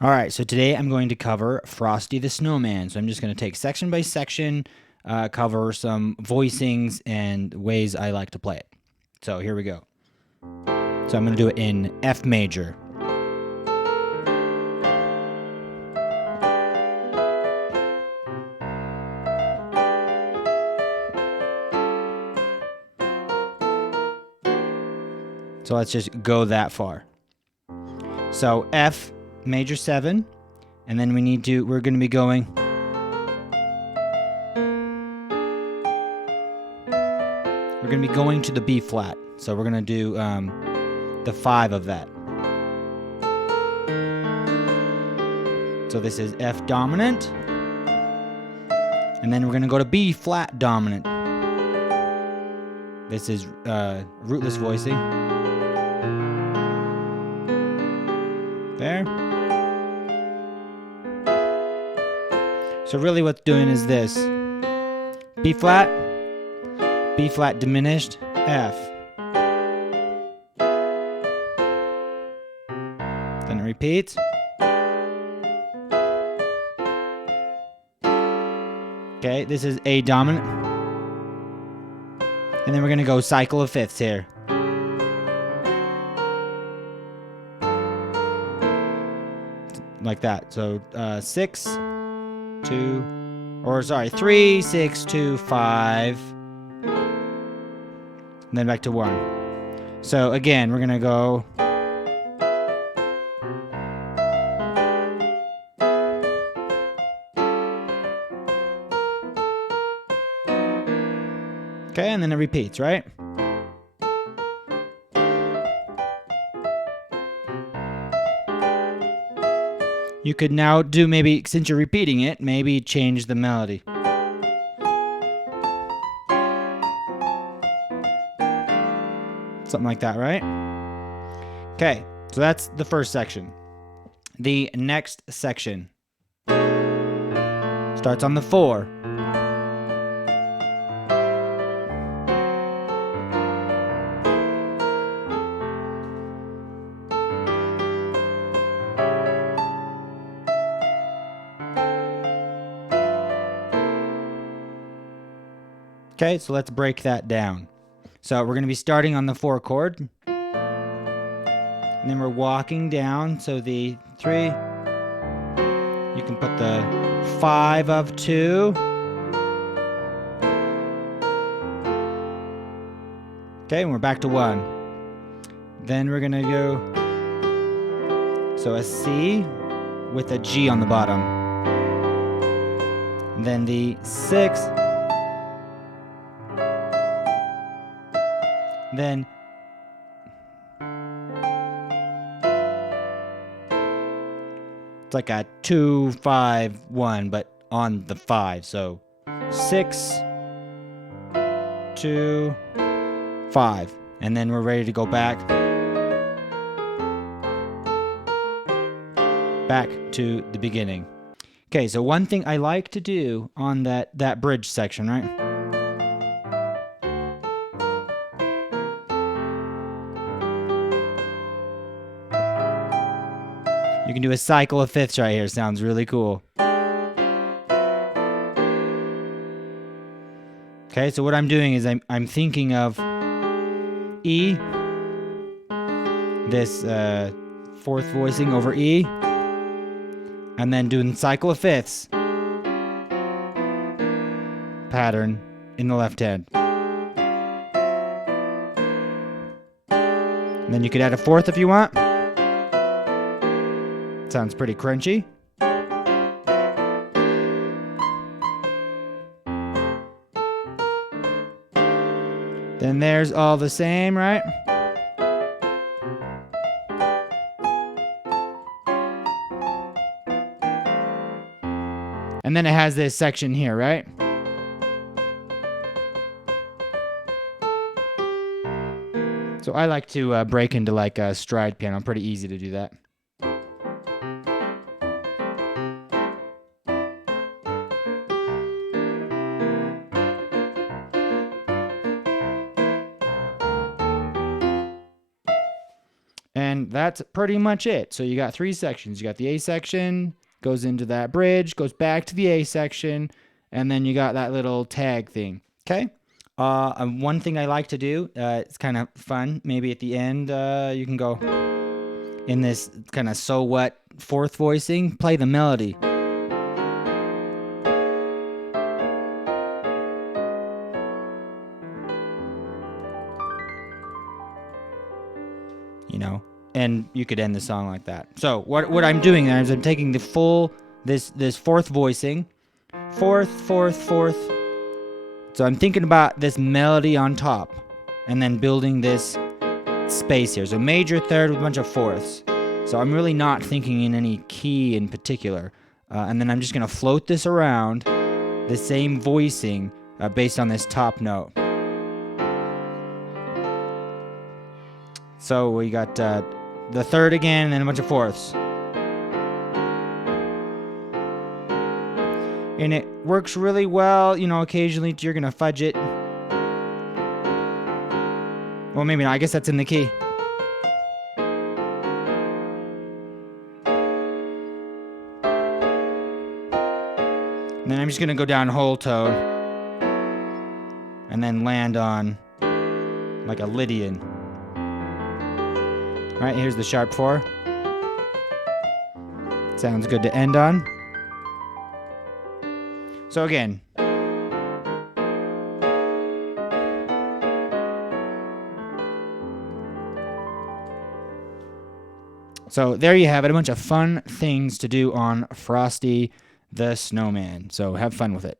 All right, so today I'm going to cover Frosty the Snowman. So I'm just going to take section by section, cover some voicings and ways I like to play it. So here we go. So I'm going to do it in F major. So let's just go that far. So F major 7, and then we're going to be going to the B flat. So we're going to do the 5 of that. So this is F dominant, and then we're going to go to B flat dominant. This is rootless voicing. There. So really what's doing is this. B flat diminished, F. Then it repeats. Okay, this is A dominant. And then we're going to go cycle of fifths here. Like that. So 3, 6, 2, 5. And then back to 1. So again, we're going to go. Okay, and then it repeats, right? You could now do, maybe, since you're repeating it, maybe change the melody. Something like that, right? Okay, so that's the first section. The next section starts on the 4. Okay, so let's break that down. So we're going to be starting on the 4 chord. And then we're walking down. So the 3. You can put the 5 of 2. Okay, and we're back to 1. Then we're going to go. So a C with a G on the bottom. And then the 6. Then it's like a 2, 5, 1, but on the 5. So 6, 2, 5. And then we're ready to go back to the beginning. Okay, so one thing I like to do on that bridge section, right? You can do a cycle of fifths right here. Sounds really cool. Okay, so what I'm doing is I'm thinking of E, this 4th voicing over E, and then doing cycle of fifths pattern in the left hand. And then you could add a 4th if you want. Sounds pretty crunchy. Then there's all the same, right? And then it has this section here, right? So I like to break into like a stride piano. Pretty easy to do that. And that's pretty much it. So you got 3 sections. You got the A section, goes into that bridge, goes back to the A section, and then you got that little tag thing. Okay? One thing I like to do, it's kind of fun. Maybe at the end, you can go in this kind of so what fourth voicing, play the melody. You know, and you could end the song like that. So what I'm doing there is I'm taking the full this fourth voicing, fourth. So I'm thinking about this melody on top, and then building this space here. So major third with a bunch of fourths. So I'm really not thinking in any key in particular, and then I'm just gonna float this around the same voicing based on this top note. So we got the third again, and then a bunch of fourths. And it works really well. You know, occasionally you're going to fudge it. Well, maybe not. I guess that's in the key. And then I'm just going to go down whole tone. And then land on like a Lydian. All right, here's the sharp 4. Sounds good to end on. So again, so there you have it, a bunch of fun things to do on Frosty the Snowman. So have fun with it.